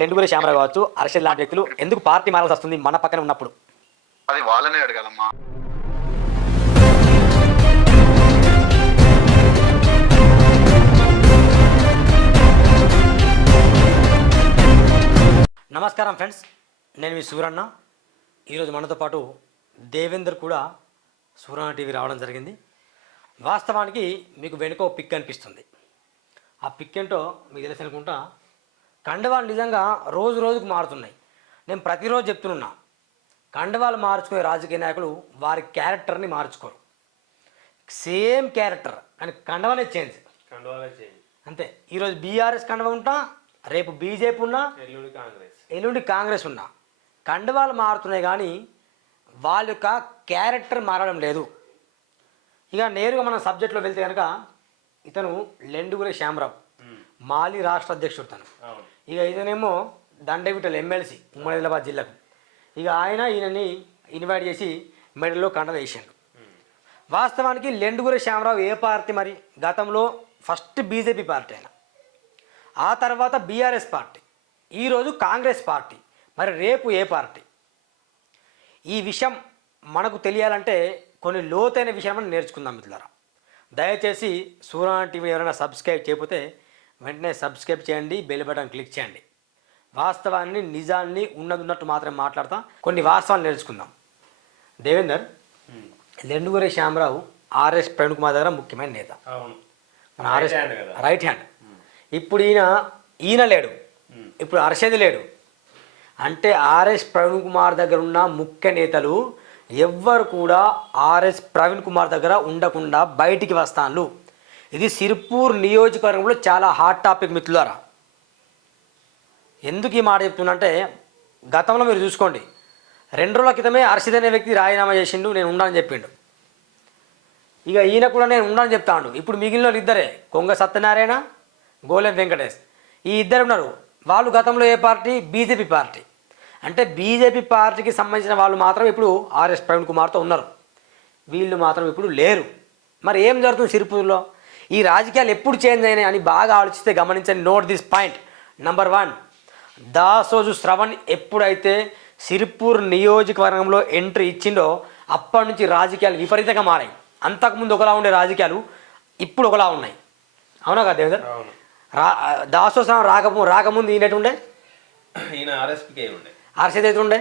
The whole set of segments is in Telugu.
లెండుగురి శ్యామరావు కావచ్చు, అర్షద్ లాంటి వ్యక్తులు ఎందుకు పార్టీ మారాల్సి వస్తుంది మన పక్కన ఉన్నప్పుడు? అది వాళ్ళనే అడగాలమ్మా. నమస్కారం ఫ్రెండ్స్, నేను మీ సూరన్న. ఈరోజు మనతో పాటు దేవేందర్ కూడా సూరన్న టీవీ రావడం జరిగింది. వాస్తవానికి మీకు వెనుక ఒక పిక్ అనిపిస్తుంది. ఆ పిక్ ఏంటో మీకు తెలిసి అనుకుంటా. కండవాళ్ళు నిజంగా రోజు రోజుకు మారుతున్నాయి. నేను ప్రతిరోజు చెప్తున్నా, కండవాళ్ళు మార్చుకునే రాజకీయ నాయకులు వారి క్యారెక్టర్ని మార్చుకోరు. సేమ్ క్యారెక్టర్ కానీ కండవాలే చేంజ్ అంతే. ఈరోజు బీఆర్ఎస్ కండవ ఉంటా, రేపు బీజేపీ ఉన్నా, ఎల్లుండి కాంగ్రెస్ ఉన్నా, కండవాళ్ళు మారుతున్నాయి కానీ వాళ్ళ యొక్క క్యారెక్టర్ మారడం లేదు. ఇక నేరుగా మన సబ్జెక్ట్లో వెళ్తే కనుక ఇతను లెండుగురి శ్యామరావు, మాలి రాష్ట్ర అధ్యక్షుడు తను. ఇక ఇతనేమో దండవిటల్ ఎమ్మెల్సీ ఉమ్మడి ఆదిలాబాద్ జిల్లాకు. ఇక ఈయనని ఇన్వైట్ చేసి మెడల్లో కండలు వేసాడు. వాస్తవానికి లెండుగురి శ్యామరావు ఏ పార్టీ? మరి గతంలో ఫస్ట్ బీజేపీ పార్టీ అయినా, ఆ తర్వాత బీఆర్ఎస్ పార్టీ, ఈరోజు కాంగ్రెస్ పార్టీ. మరి రేపు ఏ పార్టీ? ఈ విషయం మనకు తెలియాలంటే కొన్ని లోతైన విషయాలను నేర్చుకుందాం మిత్రులారా. దయచేసి సూరన్న టీవీ ఎవరైనా సబ్స్క్రైబ్ చేయకపోతే వెంటనే సబ్స్క్రైబ్ చేయండి, బెల్ బటన్ క్లిక్ చేయండి. వాస్తవాన్ని, నిజాన్ని ఉన్నట్టు మాత్రమే మాట్లాడతా. కొన్ని వాస్తవాలు నేర్చుకుందాం. దేవేందర్, లెండుగురి శ్యామరావు ఆర్ఎస్ ప్రవీణ్ కుమార్ దగ్గర ముఖ్యమైన నేత, మన ఆర్ఎస్ రైట్ హ్యాండ్. ఇప్పుడు ఈయన లేడు, ఇప్పుడు అర్షద్ లేడు. అంటే ఆర్ఎస్ ప్రవీణ్ కుమార్ దగ్గర ఉన్న ముఖ్య నేతలు ఎవ్వరు కూడా ఆర్ఎస్ ప్రవీణ్ కుమార్ దగ్గర ఉండకుండా బయటికి వస్తాను. ఇది సిర్పూర్ నియోజకవర్గంలో చాలా హాట్ టాపిక్ మిత్రులారా. ఎందుకు ఈ మాట చెప్తున్నంటే, గతంలో మీరు చూసుకోండి, 2 రోజుల క్రితమే అర్షద్ అనే వ్యక్తి రాజీనామా చేసిండు, నేను ఉండని చెప్పిండు. ఇక ఈయన కూడా నేను ఉండని చెప్తాను. ఇప్పుడు మిగిలిన ఇద్దరే, కొంగ సత్యనారాయణ, గోలెం వెంకటేష్, ఈ ఇద్దరు ఉన్నారు. వాళ్ళు గతంలో ఏ పార్టీ? BJP party. అంటే బీజేపీ పార్టీకి సంబంధించిన వాళ్ళు మాత్రం ఇప్పుడు ఆర్ఎస్ ప్రవీణ్ కుమార్తో ఉన్నారు, వీళ్ళు మాత్రం ఇప్పుడు లేరు. మరి ఏం జరుగుతుంది సిర్పూర్లో? ఈ రాజకీయాలు ఎప్పుడు చేంజ్ అయినాయి అని బాగా ఆలోచిస్తే గమనించండి. Note this point. Number 1, Dasoju Shravan ఎప్పుడైతే సిర్పూర్ నియోజకవర్గంలో ఎంట్రీ ఇచ్చిండో అప్పటి నుంచి రాజకీయాలు విపరీతంగా మారాయి. అంతకుముందు ఒకలా ఉండే రాజకీయాలు ఇప్పుడు ఒకలా ఉన్నాయి. అవునా కదా దేవేందర్? దాసోజు శ్రవణ్ రాకముందు ఈయనట్టుండే, ఈయన ఆర్ఎస్పీకే ఉండే, అర్షద్ అయితే ఉండే,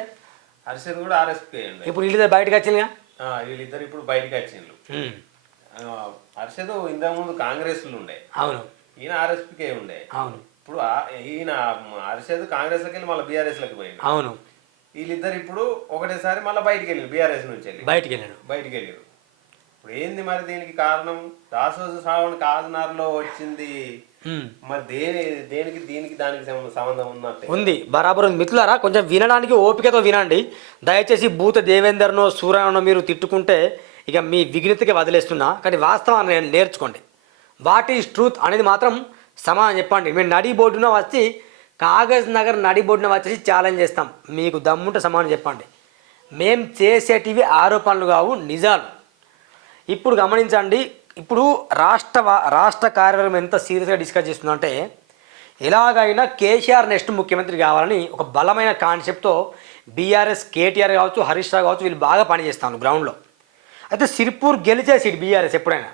అర్షద్ కూడా ఆర్ఎస్పీకే ఉండే. ఇప్పుడు వీళ్ళిద్దరు బయటకు వచ్చిందిగా, వీళ్ళిద్దరు ఇప్పుడు బయటకు వచ్చిండ్రు. అర్షద్ ఇంతకుముందు కాంగ్రెస్ ఉండే, అవును, ఈయన ఆర్ఎస్పీకే ఉండే, అవును. ఇప్పుడు ఈయన అర్షద్ కాంగ్రెస్ లోకి వెళ్ళి మళ్ళీ బీఆర్ఎస్ లోకి పోయింది, అవును. వీళ్ళిద్దరు ఇప్పుడు ఒకటేసారి మళ్ళీ బయటికి వెళ్ళారు, బీఆర్ఎస్ నుంచి వెళ్ళి బయటికి వెళ్ళారు. ఇప్పుడు ఏంది మరి దీనికి కారణం? దాసోజు శ్రావణ్ కాజనార్లో వచ్చింది, మరి దీనికి దానికి సంబంధం ఉంది, బరాబర్ ఉంది. మిత్రులారా, కొంచెం వినడానికి ఓపికతో వినండి దయచేసి. భూత దేవేందర్నో సూర్యనో మీరు తిట్టుకుంటే ఇక మీ విఘ్నతకి వదిలేస్తున్నా, కానీ వాస్తవాన్ని నేర్చుకోండి. వాట్ ఈజ్ ట్రూత్ అనేది మాత్రం సమాధానం చెప్పండి. మేము నడి బోర్డున వచ్చి కాగజ్ నగర్ నడి బోర్డున వచ్చేసి ఛాలెంజ్ చేస్తాం. మీకు దమ్ముంటే సమాధానం చెప్పండి. మేము చేసేటివి ఆరోపణలు కావు, నిజాలు. ఇప్పుడు గమనించండి. ఇప్పుడు రాష్ట్ర కార్యవర్గం ఎంత సీరియస్గా డిస్కస్ చేస్తుందంటే, ఎలాగైనా కేసీఆర్ నెక్స్ట్ ముఖ్యమంత్రి కావాలని ఒక బలమైన కాన్సెప్ట్తో బీఆర్ఎస్, కేటీఆర్ కావచ్చు, హరీష్ రావు కావచ్చు, వీళ్ళు బాగా పనిచేస్తాను గ్రౌండ్లో. అయితే సిర్పూర్ గెలిచే సీట్ బీఆర్ఎస్ ఎప్పుడైనా.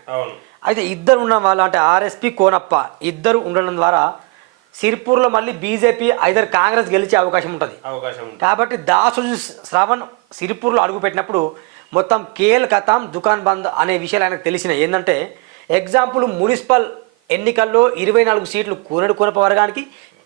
అయితే ఇద్దరు ఉన్న వాళ్ళు, అంటే ఆర్ఎస్పీ, కోనప్ప ఇద్దరు ఉండడం ద్వారా సిర్పూర్లో మళ్ళీ బీజేపీ ఐదర్ కాంగ్రెస్ గెలిచే అవకాశం ఉంటుంది. కాబట్టి దాసోజు శ్రవణ్ సిర్పూర్లో అడుగుపెట్టినప్పుడు మొత్తం కేల్ కథం దుకాన్ బంద్ అనే విషయాలు ఆయనకు తెలిసినాయి. ఏంటంటే ఎగ్జాంపుల్, మున్సిపల్ ఎన్నికల్లో 24 సీట్లు కోనప్ప వర్గానికి,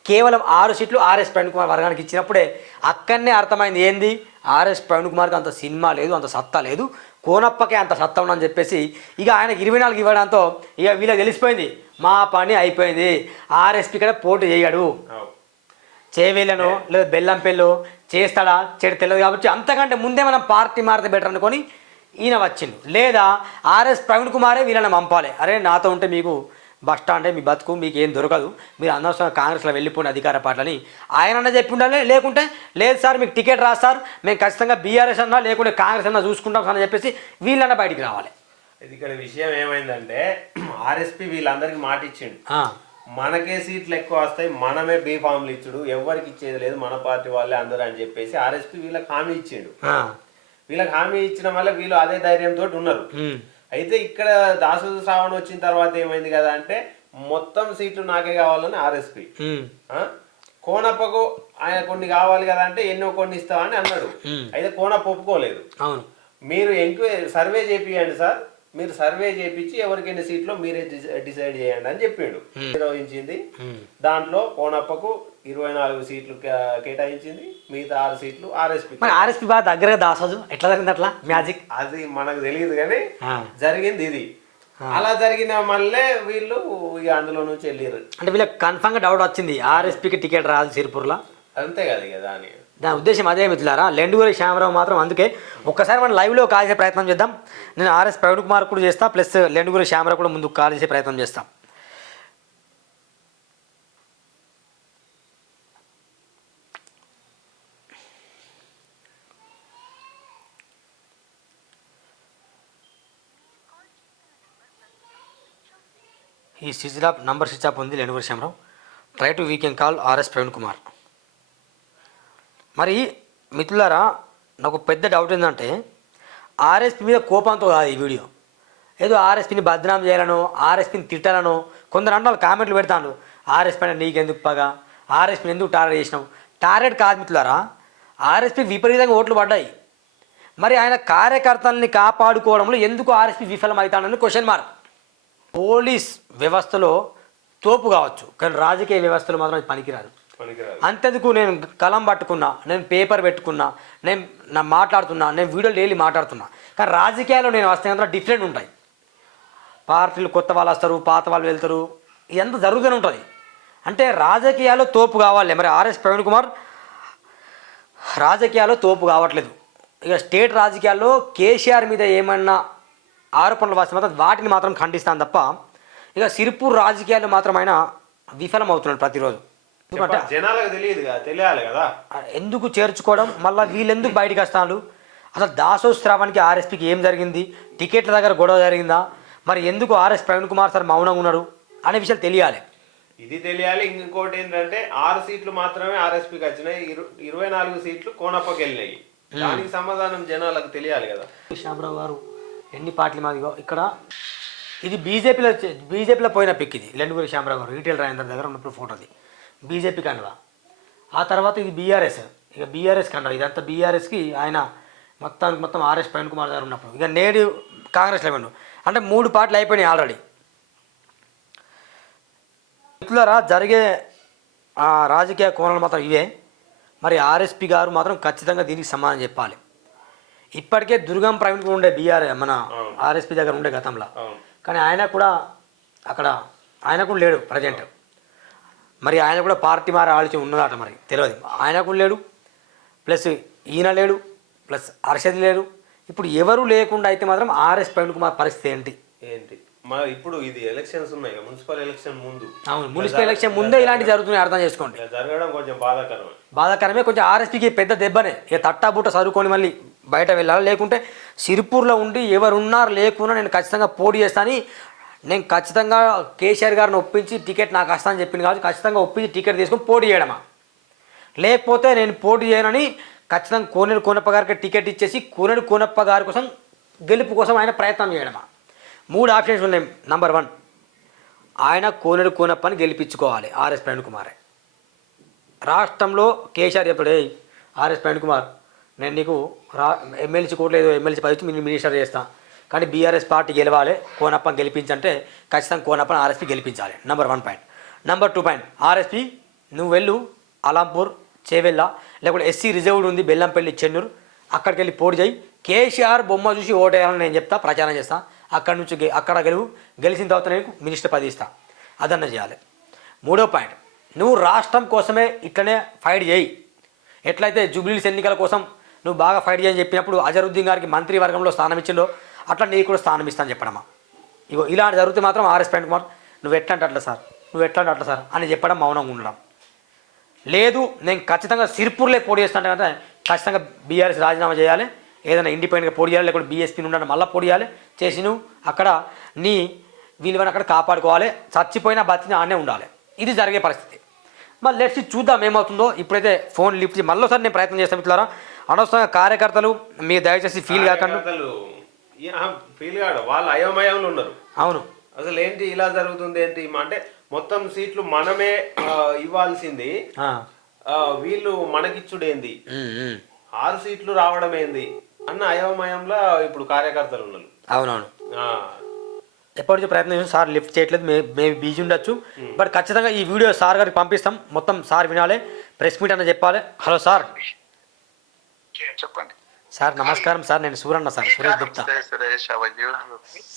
కేవలం 6 సీట్లు ఆర్ఎస్ ప్రవీణ్ కుమార్ వర్గానికి ఇచ్చినప్పుడే అక్కడనే అర్థమైంది ఏంది, ఆర్ఎస్ ప్రవీణ్ కుమార్కి అంత సినిమా లేదు, అంత సత్తా లేదు, కోనప్పకే అంత సత్తా ఉండని చెప్పేసి ఇక ఆయనకి 24 ఇవ్వడంతో ఇక వీళ్ళకి తెలిసిపోయింది, మా పని అయిపోయింది, ఆర్ఎస్పీ కూడా పోటీ చేయడు, చేవేళ్ళను లేదా బెల్లంపల్లి చేస్తాడా చెడు తెలియదు. కాబట్టి అంతకంటే ముందే మనం పార్టీ మారితే బెటర్ అనుకొని ఈయన వచ్చిండు. లేదా ఆర్ఎస్ ప్రవీణ్ కుమారే వీళ్ళని పంపాలి, అరే నాతో ఉంటే మీకు బస్ స్టాండే మీ బతుకు, మీకు ఏం దొరకదు, మీరు అనవసరంగా కాంగ్రెస్లో వెళ్ళిపోయిన అధికార పార్టీలని ఆయన చెప్పి ఉండాలి. లేకుంటే లేదు సార్ మీకు టికెట్ రాదు సార్, మేము ఖచ్చితంగా బీఆర్ఎస్ అన్నా లేకుంటే కాంగ్రెస్ అన్నా చూసుకుంటాం అని చెప్పేసి వీళ్ళన్నా బయటికి రావాలి. ఇక్కడ విషయం ఏమైందంటే, ఆర్ఎస్పీ వీళ్ళందరికీ మాట ఇచ్చిండు, మనకే సీట్లు ఎక్కువ వస్తాయి, మనమే బీ ఫామ్లు ఇచ్చుడు, ఎవరికి ఇచ్చేది లేదు, మన పార్టీ వాళ్ళే అందరూ అని చెప్పేసి ఆర్ఎస్పీ వీళ్ళకి హామీ ఇచ్చిండు. వీళ్ళకి హామీ ఇచ్చిన వల్ల వీళ్ళు అదే ధైర్యంతో ఉన్నారు. అయితే ఇక్కడ దాసు శ్రావణ్ వచ్చిన తర్వాత ఏమైంది కదా అంటే మొత్తం సీట్లు నాకే కావాలని ఆర్ఎస్పీ, కోనప్పకు ఆయన కొన్ని కావాలి కదా అంటే ఎన్నో కొన్ని ఇస్తామని అన్నాడు. అయితే కోనప్ప ఒప్పుకోలేదు. మీరు ఎంక్వైరీ సర్వే చేపియండి సార్, మీరు సర్వే చేపించి ఎవరికైనా సీట్లో మీరే డిసైడ్ చేయండి అని చెప్పిండు. నిర్వహించింది. దాంట్లో కోనప్పకు 24 సీట్లు కేటాయించింది, మిగతా 6 సీట్లు ఆర్ఎస్పీ. బాగా దగ్గరగా దాసోజు ఎట్లా జరిగింది అట్లా మ్యాజిక్ అది మనకు తెలియదు కానీ జరిగింది ఇది. అలా జరిగిన మళ్ళీ వీళ్ళు ఇక అందులో నుంచి వెళ్ళారు. అంటే వీళ్ళకి కన్ఫర్మ్ గా డౌట్ వచ్చింది ఆర్ఎస్పీకి టికెట్ రాదు సిరిపూర్లో, అంతే కదా ఇక దాని ఉద్దేశం అదే మిత్రులారా. లెండుగురి శ్యామరావు మాత్రం అందుకే ఒక్కసారి మనం లైవ్లో కాల్ చేసే ప్రయత్నం చేద్దాం. నేను ఆర్ఎస్ ప్రవీణ్ కుమార్ కూడా చేస్తా, ప్లస్ లెండుగురి శ్యామరావు కూడా ముందుకు కాల్ చేసే ప్రయత్నం చేస్తాం. ఈ switch off number switch off ఉంది లెండుగురి Shyamarao. Try to we can call RS Praveen Kumar. మరి మిత్రులారా నాకు పెద్ద డౌట్ ఏంటంటే ఆర్ఎస్పీ మీద కోపంతో కాదు ఈ వీడియో, ఏదో ఆర్ఎస్పీని బద్నాం చేయాలనో ఆర్ఎస్పీని తిట్టాలనో కొందరు అంటే వాళ్ళు కామెంట్లు పెడతాను. ఆర్ఎస్పీ అంటే నీకెందుకు పగా, ఆర్ఎస్పీని ఎందుకు టార్గెట్ చేసినావు? టార్గెట్ కాదు మిత్రులారా, ఆర్ఎస్పీకి విపరీతంగా ఓట్లు పడ్డాయి. మరి ఆయన కార్యకర్తల్ని కాపాడుకోవడంలో ఎందుకు ఆర్ఎస్పీ విఫలమవుతాడని క్వశ్చన్ మార్క్. పోలీస్ వ్యవస్థలో తోపు కావచ్చు, కానీ రాజకీయ వ్యవస్థలో మాత్రం అది పనికిరాదు. అంతెందుకు నేను కలం పట్టుకున్నా, నేను పేపర్ పెట్టుకున్నా, నేను మాట్లాడుతున్నా, నేను వీడియోలు డైలీ మాట్లాడుతున్నా, కానీ రాజకీయాల్లో నేను వస్తే అంతా డిఫరెంట్ ఉంటాయి. పార్టీలు కొత్త వాళ్ళు వస్తారు, పాత వాళ్ళు వెళ్తారు, ఇదంతా జరుగుతూనే ఉంటుంది. అంటే రాజకీయాల్లో తోపు కావాలి. మరి ఆర్ఎస్ ప్రవీణ్ కుమార్ రాజకీయాల్లో తోపు కావట్లేదు. ఇక స్టేట్ రాజకీయాల్లో కేసీఆర్ మీద ఏమన్నా ఆరోపణలు వస్తే మాత్రం వాటిని మాత్రం ఖండిస్తాను తప్ప, ఇక సిరిపూర్ రాజకీయాల్లో మాత్రం ఆయన విఫలం అవుతున్నాడు ప్రతిరోజు. ఎందుకంటే జనాలకు తెలియాలి కదా ఎందుకు చేర్చుకోవడం, మళ్ళీ వీళ్ళెందుకు బయటకు వస్తాను, అసలు దాసోత్సవానికి ఆర్ఎస్పీకి ఏం జరిగింది, టికెట్ల దగ్గర గొడవ జరిగిందా, మరి ఎందుకు ఆర్ఎస్ ప్రవీణ్ కుమార్ సార్ మౌనంగా ఉన్నాడు అనే విషయాలు తెలియాలి. ఇది తెలియాలి. ఇంకోటి ఏంటంటే 6 సీట్లు మాత్రమే ఆర్ఎస్పీకి వచ్చినాయి, 24 సీట్లు కోనప్పకి వెళ్ళినాయి. దానికి సమాధానం జనాలకు తెలియాలి కదా. శ్యామరావు గారు ఎన్ని పార్టీలు మాదిగో ఇక్కడ ఇది బీజేపీలో పోయిన పిక్, ఇది లెండుగురి శ్యామరావు గారు ఈటెల రాజేందర్ దగ్గర ఉన్నప్పుడు ఫోటోది బీజేపీ కండవా. ఆ తర్వాత ఇది బీఆర్ఎస్, ఇక బీఆర్ఎస్ కండవా. ఇదంతా బీఆర్ఎస్కి ఆయన మొత్తం ఆర్ఎస్ ప్రవీణ్ కుమార్ గారు ఉన్నప్పుడు. ఇక నేడు కాంగ్రెస్ లెవెన్ అంటే 3 పార్టీలు అయిపోయినాయి ఆల్రెడీ. మిత్రులారా జరిగే రాజకీయ కోణాలు మాత్రం ఇవే. మరి ఆర్ఎస్పీ గారు మాత్రం ఖచ్చితంగా దీనికి సమాధానం చెప్పాలి. ఇప్పటికే దుర్గం ప్రవీణ్ కూడా ఉండే మన ఆర్ఎస్పీ దగ్గర ఉండే గతంలో, కానీ ఆయన కూడా అక్కడ ఆయన కూడా లేడు ప్రజెంట్. మరి ఆయన కూడా పార్టీ మారే ఆలోచన ఉన్నదట, మరి తెలియదు. ఆయన కూడా లేడు, ప్లస్ ఈయన లేడు, ప్లస్ హర్షద్ లేడు. ఇప్పుడు ఎవరు లేకుండా అయితే మాత్రం ఆర్ఎస్ ప్రవీణ్ కుమార్ పరిస్థితి ఏంటి? ఇప్పుడు ఇది ఎలక్షన్స్ ఉన్నాయి, మున్సిపల్ ఎలక్షన్ ముందు. అవును, మున్సిపల్ ఎలక్షన్ ముందే ఇలాంటి జరుగుతున్నాయి, అర్థం చేసుకోండి. జరగడం కొంచెం బాధాకరమే, కొంచెం ఆర్ఎస్పీకి పెద్ద దెబ్బనే. ఇక తట్టాబూట చదువుకొని మళ్ళీ బయట వెళ్ళాలి. లేకుంటే సిరిపూర్లో ఉండి ఎవరున్నారు లేకున్నా నేను ఖచ్చితంగా పోటీ చేస్తాను, నేను ఖచ్చితంగా కేసీఆర్ గారిని ఒప్పించి టికెట్ నాకు వస్తానని చెప్పింది కాబట్టి ఖచ్చితంగా ఒప్పించి టికెట్ తీసుకొని పోటీ చేయడమా, లేకపోతే నేను పోటీ చేయనని ఖచ్చితంగా కోనేరు కోనప్ప గారికి టికెట్ ఇచ్చేసి కోనేరు కోనప్ప గారి కోసం గెలుపు కోసం ఆయన ప్రయత్నం చేయడమా. 3 ఆప్షన్స్ ఉన్నాయి. నంబర్ 1, ఆయన కోనేరు కోనప్పని గెలిపించుకోవాలి ఆర్ఎస్ ప్రవీణ్ కుమారే. రాష్ట్రంలో కేసీఆర్ చెప్తాడు, ఆర్ఎస్ ప్రవీణ్ కుమార్ నేను నీకు ఎమ్మెల్సీ కోట్లేదు, ఎమ్మెల్సీ పదవి నేను మినిస్టర్ చేస్తాను, కానీ బీఆర్ఎస్ పార్టీ గెలవాలి, కోనప్పని గెలిపించంటే ఖచ్చితంగా కోనప్పని ఆర్ఎస్పీ గెలిపించాలి. Number 1 point. Number 2 point, RSP నువ్వు వెళ్ళు అలంపూర్, చేవెళ్ళ, లేకపోతే ఎస్సీ రిజర్వ్డ్ ఉంది బెల్లంపల్లి, చెన్నూరు, అక్కడికి వెళ్ళి పోటీ చేయి, కేసీఆర్ బొమ్మ చూసి ఓటేయాలని నేను చెప్తా, ప్రచారం చేస్తాను, అక్కడి నుంచి అక్కడ గెలిచిన తర్వాత నేను మినిస్టర్ పదవి ఇస్తాను, అదన్న చేయాలి. 3వ పాయింట్, నువ్వు రాష్ట్రం కోసమే ఇట్లనే ఫైట్ చేయి. ఎట్లయితే జూబ్లీహిల్స్ ఎన్నికల కోసం నువ్వు బాగా ఫైట్ చేయని చెప్పినప్పుడు అజరుద్దీన్ గారికి మంత్రివర్గంలో స్థానం ఇచ్చిండో అట్లా నీకు కూడా స్థానం ఇస్తాను చెప్పడమా. ఇగో ఇలాంటి జరిగితే మాత్రం ఆర్ఎస్ ప్రవీణ్ కుమార్ నువ్వు ఎట్లా అంటే అట్లా సార్, నువ్వు ఎట్లా అంటే అట్లా సార్ అని చెప్పడం, మౌనంగా ఉండడం. లేదు నేను ఖచ్చితంగా సిరిపూర్లే పోటీ చేస్తాను అంటే ఖచ్చితంగా బీఆర్ఎస్ రాజీనామా చేయాలి, ఏదైనా ఇండిపెండెంట్గా పోటీ చేయాలి, లేకపోతే బీఎస్పీ నుండి మళ్ళీ పోటీ చేయాలి, చేసి నువ్వు అక్కడ వీళ్ళని అక్కడ కాపాడుకోవాలి, చచ్చిపోయినా బతికిన ఆనే ఉండాలి. ఇది జరిగే పరిస్థితి. మరి లెట్స్ చూద్దాం ఏమవుతుందో. ఇప్పుడైతే ఫోన్ లిఫ్ట్ చేసి మళ్ళీసారి నేను ప్రయత్నం చేస్తాను మిత్రులారా. అనవసరంగా కార్యకర్తలు మీరు దయచేసి ఫీల్ కాకండి. ఫీల్ కాదు, వాళ్ళు అయోమయంలో ఉన్నారు. అవును, అసలు ఏంటి ఇలా జరుగుతుంది ఏంటి అంటే మొత్తం సీట్లు మనమే ఇవ్వాల్సింది, వీళ్ళు మనకిచ్చుడు ఏంది, 6 సీట్లు రావడం ఏంది అన్న అయోమయంలో ఇప్పుడు కార్యకర్తలు ఉన్నారు. అవునవును, ఎప్పటి నుంచి ప్రయత్నం చేస్తాం, సార్ లిఫ్ట్ చేయట్లేదు, మేము బిజీ ఉండొచ్చు. బట్ ఖచ్చితంగా ఈ వీడియో సార్ గారికి పంపిస్తాం, మొత్తం సార్ వినాలి, ప్రెస్ మీట్ అన్న చెప్పాలి. Hello sir. చెప్పండి సార్ నమస్కారం సార్, నేను Suranna sir, Suresh Gupta Suresh.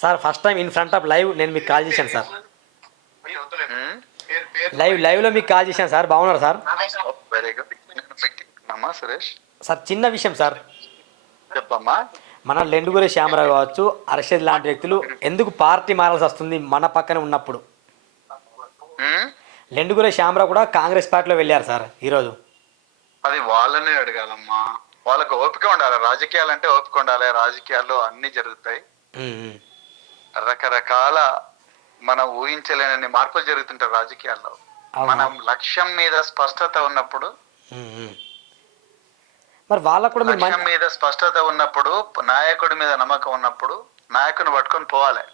Sir. First time in front of live నేను మీకు కాల్ చేశాను సార్. లైవ్లో మీకు కాల్ చేశాను సార్. బాగున్నారు సార్? వెరీ గుడ్ అమ్మా సురేష్. సార్ చిన్న విషయం సార్, చెప్పమ్మా. మన లెండుగురి శ్యామరావు కావచ్చు, అర్షద్ లాంటి వ్యక్తులు ఎందుకు పార్టీ మారాల్సి వస్తుంది మన పక్కన ఉన్నప్పుడు? లెండుగురి శ్యామరావు కూడా కాంగ్రెస్ పార్టీలో వెళ్ళారు సార్ ఈరోజు. అది వాళ్ళనే అడగాలమ్మా. వాళ్ళకు ఓపిక ఉండాలి, రాజకీయాలు అంటే ఓపిక ఉండాలి. రాజకీయాల్లో అన్ని జరుగుతాయి, రకరకాల మనం ఊహించలేనన్ని మార్పులు జరుగుతుంటాయి రాజకీయాల్లో. మనం లక్ష్యం మీద స్పష్టత ఉన్నప్పుడు, మరి వాళ్ళకు కూడా లక్ష్యం మీద స్పష్టత ఉన్నప్పుడు, నాయకుడి మీద నమ్మకం ఉన్నప్పుడు నాయకుని పట్టుకొని పోవాలి.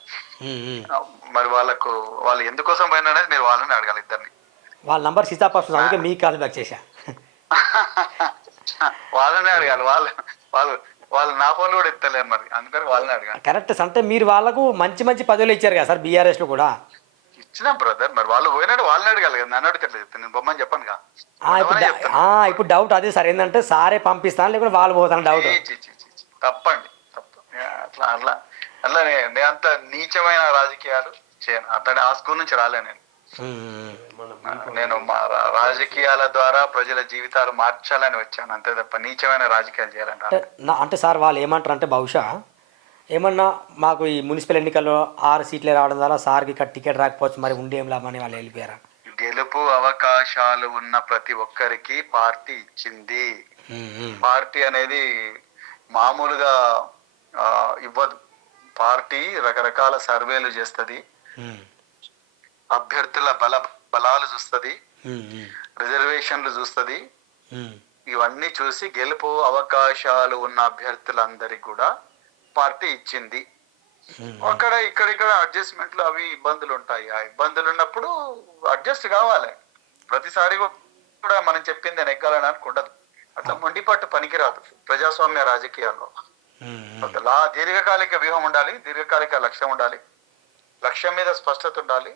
మరి వాళ్ళు ఎందుకోసం పోయిన అనేది మీరు వాళ్ళని అడగాలి, ఇద్దరిని. వాళ్ళ నంబర్ సీతాపస్తుంది, అందుకే మీ కాల్ బ్యాక్ చేశా. వాళ్ళనే అడగాలి. వాళ్ళు నా ఫోన్ కూడా ఇస్తలేరు, మరి అందుకని వాళ్ళని అడగాలి. కరెక్ట్. అంటే మీరు వాళ్ళకు మంచి మంచి పదవులు ఇచ్చారు కదా సార్ బీఆర్ఎస్ లో కూడా. ఇచ్చిన బ్రదర్, మరి వాళ్ళు పోయినాడు వాళ్ళని అడగాలి కదా, నన్ను అడగట్లేదు. చెప్తాను నేను బొమ్మని చెప్పాను కదా. ఇప్పుడు డౌట్ అదే సార్, ఏంటంటే సారే పంపిస్తాను లేకపోతే వాళ్ళు పోతాను డౌట్. తప్పండి, తప్పు. అట్లా అట్లా అట్లా నేను అంత నీచమైన రాజకీయాలు చేయను. అట్లా ఆ స్కూల్ నుంచి రాలే నేను. నేను మా రాజకీయాల ద్వారా ప్రజల జీవితాలు మార్చాలని వచ్చాను, అంతే తప్ప నీచమైన రాజకీయాలు చేయాలంటే. అంటే సార్ వాళ్ళు ఏమంటారు అంటే, బహుశా ఏమన్నా మాకు ఈ మున్సిపల్ ఎన్నికల్లో 6 సీట్లే రావడం ద్వారా సార్కి ఇక్కడ టికెట్ రాకపోవచ్చు, మరి ఉండేం లాభమని వాళ్ళు వెళ్ళిపోయారా? గెలుపు అవకాశాలు ఉన్న ప్రతి ఒక్కరికి పార్టీ ఇచ్చింది. పార్టీ అనేది మామూలుగా ఇవ్వదు. పార్టీ రకరకాల సర్వేలు చేస్తుంది, అభ్యర్థుల బలాలు చూస్తుంది, రిజర్వేషన్లు చూస్తుంది. ఇవన్నీ చూసి గెలుపు అవకాశాలు ఉన్న అభ్యర్థులందరికీ కూడా పార్టీ ఇచ్చింది. అక్కడ ఇక్కడ అడ్జస్ట్మెంట్లు అవి ఇబ్బందులు ఉంటాయి. ఆ ఇబ్బందులు ఉన్నప్పుడు అడ్జస్ట్ కావాలి. ప్రతిసారి కూడా మనం చెప్పింది నెగ్గాలనడానికి ఉండదు. అట్లా మొండిపట్టు పనికిరాదు ప్రజాస్వామ్య రాజకీయాల్లో. దీర్ఘకాలిక వ్యూహం ఉండాలి, దీర్ఘకాలిక లక్ష్యం ఉండాలి, లక్ష్యం మీద స్పష్టత ఉండాలి,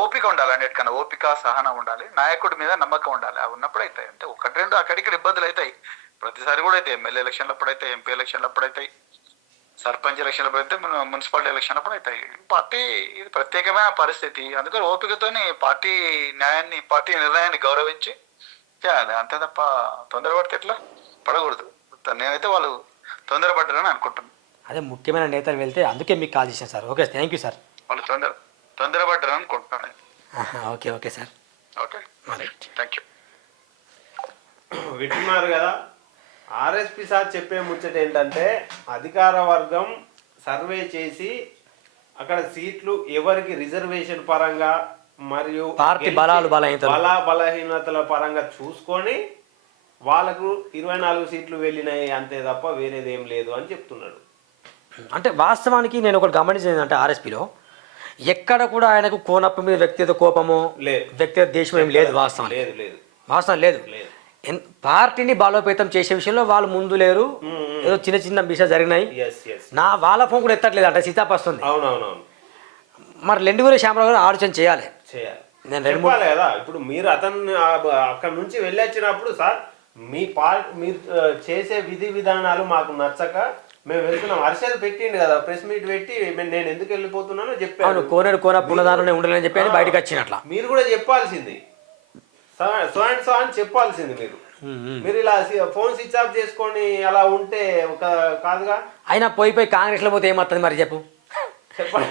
ఓపిక ఉండాలి. అన్నిటికన్నా ఓపిక, సహనం ఉండాలి, నాయకుడి మీద నమ్మకం ఉండాలి. అవి ఉన్నప్పుడు అవుతాయి. అంటే 1-2 అక్కడిక్కడ ఇబ్బందులు అవుతాయి, ప్రతిసారి కూడా అయితే. ఎమ్మెల్యే ఎలక్షన్లు అయితే, ఎంపీ ఎలక్షన్లు అవుతాయి, సర్పంచ్ ఎలక్షన్లు అయితే, మున్సిపాలిటీ ఎలక్షన్లు అవుతాయి. పార్టీ ఇది ప్రత్యేకమైన పరిస్థితి. అందుకని ఓపికతోని పార్టీ న్యాయాన్ని, పార్టీ నిర్ణయాన్ని గౌరవించి చేయాలి, అంతే తప్ప తొందరపడితే ఎట్లా పడకూడదు. నేనైతే వాళ్ళు తొందరపడ్డారని అనుకుంటున్నాను. అదే ముఖ్యమైన నేతలు వెళ్తే అందుకే మీకు కాల్ చేశాను sir. Okay, thank you sir. వాళ్ళు తొందరపడ్డారని అనుకుంటున్నాను. Okay sir. Okay, thank you. వింటున్నారు కదా, ఆర్ఎస్పి సార్ చెప్పే ముచ్చట ఏంటంటే, అధికార వర్గం సర్వే చేసి అక్కడ సీట్లు ఎవరికి రిజర్వేషన్ పరంగా మరియు పార్టీ బలహీనతల పరంగా చూసుకొని వాళ్ళకు 24 సీట్లు వెళ్ళినాయి అంతే తప్ప వేరేది ఏం లేదు అని చెప్తున్నాడు. అంటే వాస్తవానికి నేను ఒకటి గమనించింది ఏంటంటే, ఆర్ఎస్పిలో ఎక్కడ కూడా ఆయనకు కోనప్ప మీద వ్యక్తిగత కోపము లేదు, వ్యక్తిగత దేశం ఏం లేదు. వాస్తవం లేదు. పార్టీని బలోపేతం చేసే విషయంలో వాళ్ళు ముందు లేరు. ఏదో చిన్న విషయాలు జరిగినాయి, వాళ్ళ ఫోన్ కూడా ఎత్తట్లేదు అంటే సీతాప్ వస్తుంది. మరి లెండుగురి శ్యామరావు గారు ఆలోచన చేయాలి. నేను చెప్పాలి కదా. ఇప్పుడు మీరు అతన్ని అక్కడ నుంచి వెళ్ళొచ్చినప్పుడు, సార్ మీరు చేసే విధి విధానాలు మాకు నచ్చక మేము వెళ్తున్నాం. అర్షద్ పెట్టిండు కదా ప్రెస్ మీట్ పెట్టి, నేను ఎందుకు వెళ్ళిపోతున్నానో చెప్పాను. పునదారునే ఉండాలని చెప్పి బయటకు వచ్చినట్లా మీరు కూడా చెప్పాల్సింది, సో అని చెప్పాల్సింది. మీరు ఇలా ఫోన్ స్విచ్ ఆఫ్ చేసుకొని అలా ఉంటే ఒక కాదుగా. అయినా పోయి కాంగ్రెస్లో పోతే ఏమవుతుంది మరి చెప్పు. చెప్పండి,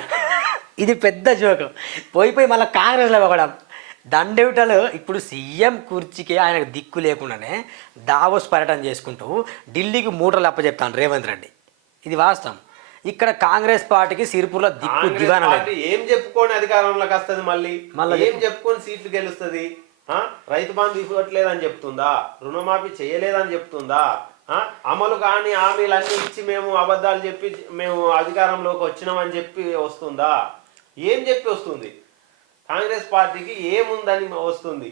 ఇది పెద్ద జోక్. పోయి మళ్ళీ కాంగ్రెస్లో పోవడం. దండేవిటలు ఇప్పుడు సీఎం కుర్చీకి ఆయనకు దిక్కు లేకుండానే దావోస్ పర్యటన చేసుకుంటూ ఢిల్లీకి మూటలు అప్పచెప్తాను రేవంత్ రెడ్డి. ఇది వాస్తవం. ఇక్కడ కాంగ్రెస్ పార్టీకి సిరిపూర్లో దిక్కు కాంగ్రెస్ దివాన లేదు. పార్టీ ఏం చెప్పుకొని అధికారంలోకి వస్తుంది మళ్ళీ ఏం చెప్పుకొని సీట్లు గెలుస్తుంది? రైతు బంధు ఇవ్వట్లేదని చెప్తుందా? రుణమాఫీ చేయలేదని చెప్తుందా? అమలు కాని హామీలన్నీ ఇచ్చి మేము అబద్ధాలు చెప్పి మేము అధికారంలోకి వచ్చినామని చెప్పి వస్తుందా? ఏం చెప్పి వస్తుంది? కాంగ్రెస్ పార్టీకి ఏముందని వస్తుంది?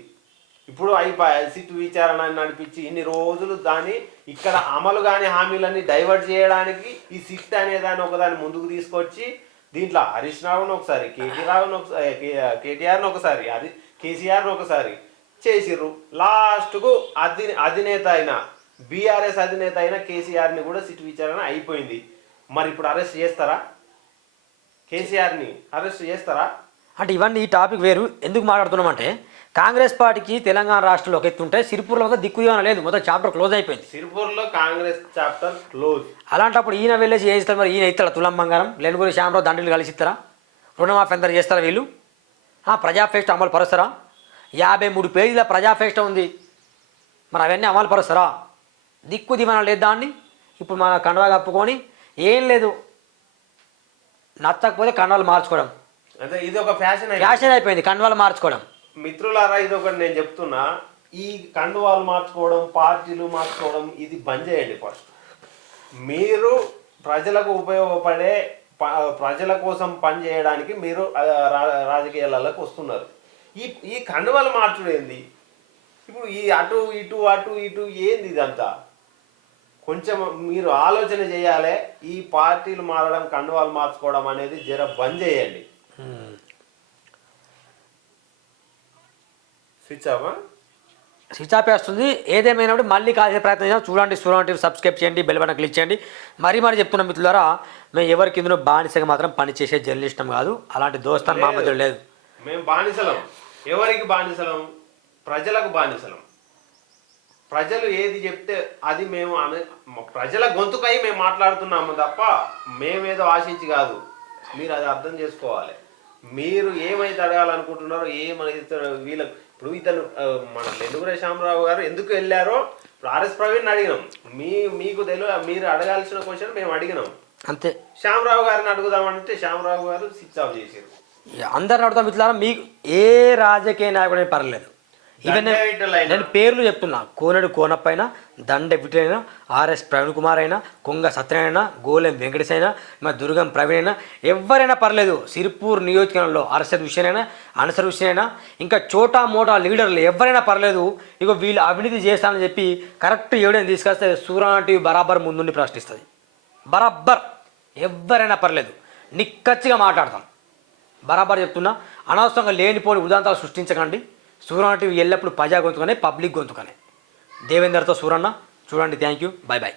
ఇప్పుడు అయిపోయి సిట్ విచారణ నడిపించి ఇన్ని రోజులు దాన్ని ఇక్కడ అమలు కాని హామీలన్నీ డైవర్ట్ చేయడానికి ఈ సిట్ అనే దాన్ని ఒకదాన్ని ముందుకు తీసుకొచ్చి దీంట్లో హరీష్ రావును ఒకసారి, కేటీఆర్ను ఒకసారి, కేసీఆర్ను ఒకసారి చేసిర్రు. లాస్ట్కు అధినేత అయిన బీఆర్ఎస్ అధినేత అయిన కేసీఆర్ని కూడా సిట్ విచారణ అయిపోయింది. మరి ఇప్పుడు అరెస్ట్ చేస్తారా? కేసీఆర్ని అరెస్ట్ చేస్తారా? అంటే ఇవన్నీ ఈ టాపిక్ వేరు. ఎందుకు మాట్లాడుతున్నామంటే కాంగ్రెస్ పార్టీకి తెలంగాణ రాష్ట్రంలో ఒక ఎత్తుంటే సిరిపూర్లో మొత్తం దిక్కు దివాన లేదు, మొత్తం చాప్టర్ క్లోజ్ అయిపోయింది. సిరిపూర్లో కాంగ్రెస్ చాప్టర్ క్లోజ్. అలాంటప్పుడు ఈయన వెళ్ళేసి ఏం ఇస్తారు? మరి ఈయన ఇస్తారా తులం బంగారం? లేనుగురి శ్యామరావు దండలు కలిసి ఇస్తారా? రుణమాఫీ ఎంత చేస్తారా వీళ్ళు? ప్రజాఫేస్ట్ అమలు పరుస్తారా? 53 పేజీల ప్రజాఫేస్ట్ ఉంది, మరి అవన్నీ అమలు పరుస్తారా? దిక్కు దివాన లేదు దాన్ని. ఇప్పుడు మన కండవా కప్పుకొని ఏం లేదు, నచ్చకపోతే కండవాలు మార్చుకోవడం, అంటే ఇది ఒక ఫ్యాషన్ అయిపోయింది కండవాలు మార్చుకోవడం. మిత్రులారా, ఇది ఒకటి నేను చెప్తున్నా, ఈ కండువాలు మార్చుకోవడం, పార్టీలు మార్చుకోవడం ఇది బంద్ చేయండి. ఫస్ట్ మీరు ప్రజలకు ఉపయోగపడే ప్రజల కోసం పని చేయడానికి మీరు రాజకీయాలకు వస్తున్నారు. ఈ కండువాలు మార్చుడు ఏంది? ఇప్పుడు ఈ అటు ఇటు ఏంది ఇదంతా? కొంచెం మీరు ఆలోచన చేయాలి. ఈ పార్టీలు మారడం, కండువాలు మార్చుకోవడం అనేది జర బంద్ చేయండి. స్విచ్ ఆఫ్ వేస్తుంది. ఏదేమైనా మళ్ళీ కాల్చే ప్రయత్నం చేద్దాం. చూడండి, సురణ టీవీ సబ్స్క్రైబ్ చేయండి, బెల్ బటన్ క్లిక్ చేయండి. మరీ చెప్తున్న మిత్రులారా, మేము ఎవరికి ఇందులో బానిసగా మాత్రం పనిచేసే జర్నలిస్టం కాదు. అలాంటి దోస్తాను మా మధ్యలో లేదు. మేము బానిసలం. ఎవరికి బానిసలం? ప్రజలకు బానిసలం. ప్రజలు ఏది చెప్తే అది మేము ప్రజల గొంతుకై మేము మాట్లాడుతున్నాము తప్ప మేమేదో ఆశించి కాదు. మీరు అది అర్థం చేసుకోవాలి. మీరు ఏమైతే అడగాలనుకుంటున్నారో, ఏమైతే వీళ్ళకి ఇప్పుడు ఇతను మన లెండుగురే శ్యామరావు గారు ఎందుకు వెళ్ళారో ఆర్ఎస్ ప్రవీణ్ అడిగినాం. మీకు తెలియదు, మీరు అడగాల్సిన క్వశ్చన్ మేము అడిగినాం అంతే. శ్యామరావు గారిని అడుగుదామంటే శ్యామరావు గారు స్విచ్ ఆఫ్ చేశారు. అందరిని అడుగుతాం మిత్రులారా, మీకు ఏ రాజకీయ నాయకుడే పర్లేదు. ఈవెన్ నేను పేర్లు చెప్తున్నా, కోనడు కోనప్పైనా, దండ విటైనా, ఆర్ఎస్ ప్రవీణ్ కుమార్ అయినా, కొంగ సత్యనారాయణ, గోలెం వెంకటేశ్ అయినా, మా దుర్గం ప్రవీణ్ అయినా, ఎవరైనా పర్లేదు. సిరిపూర్ నియోజకవర్గంలో అర్షద్ హుస్సేన్ అయినా, అన్సర్ హుస్సేన్ అయినా, ఇంకా చోటా మోటా లీడర్లు ఎవరైనా పర్లేదు. ఇక వీళ్ళు అవినీతి చేస్తానని చెప్పి కరెక్ట్ ఎవడైనా తీసుకొస్తే సురణ టీవీ బరాబర్ ముందుండి ప్రశ్నిస్తుంది. బరాబర్ ఎవరైనా పర్లేదు, నిక్కచ్చిగా మాట్లాడతాం. బరాబర్ చెప్తున్నా, అనవసరంగా లేనిపోని ఉదాంతాలు సృష్టించకండి. సురణ టీవీ ఎల్లప్పుడు ప్రజా గొంతుకనే, పబ్లిక్ గొంతుకనే. దేవేందర్తో సురన్న. చూడండి, థ్యాంక్ యూ, బాయ్ బాయ్.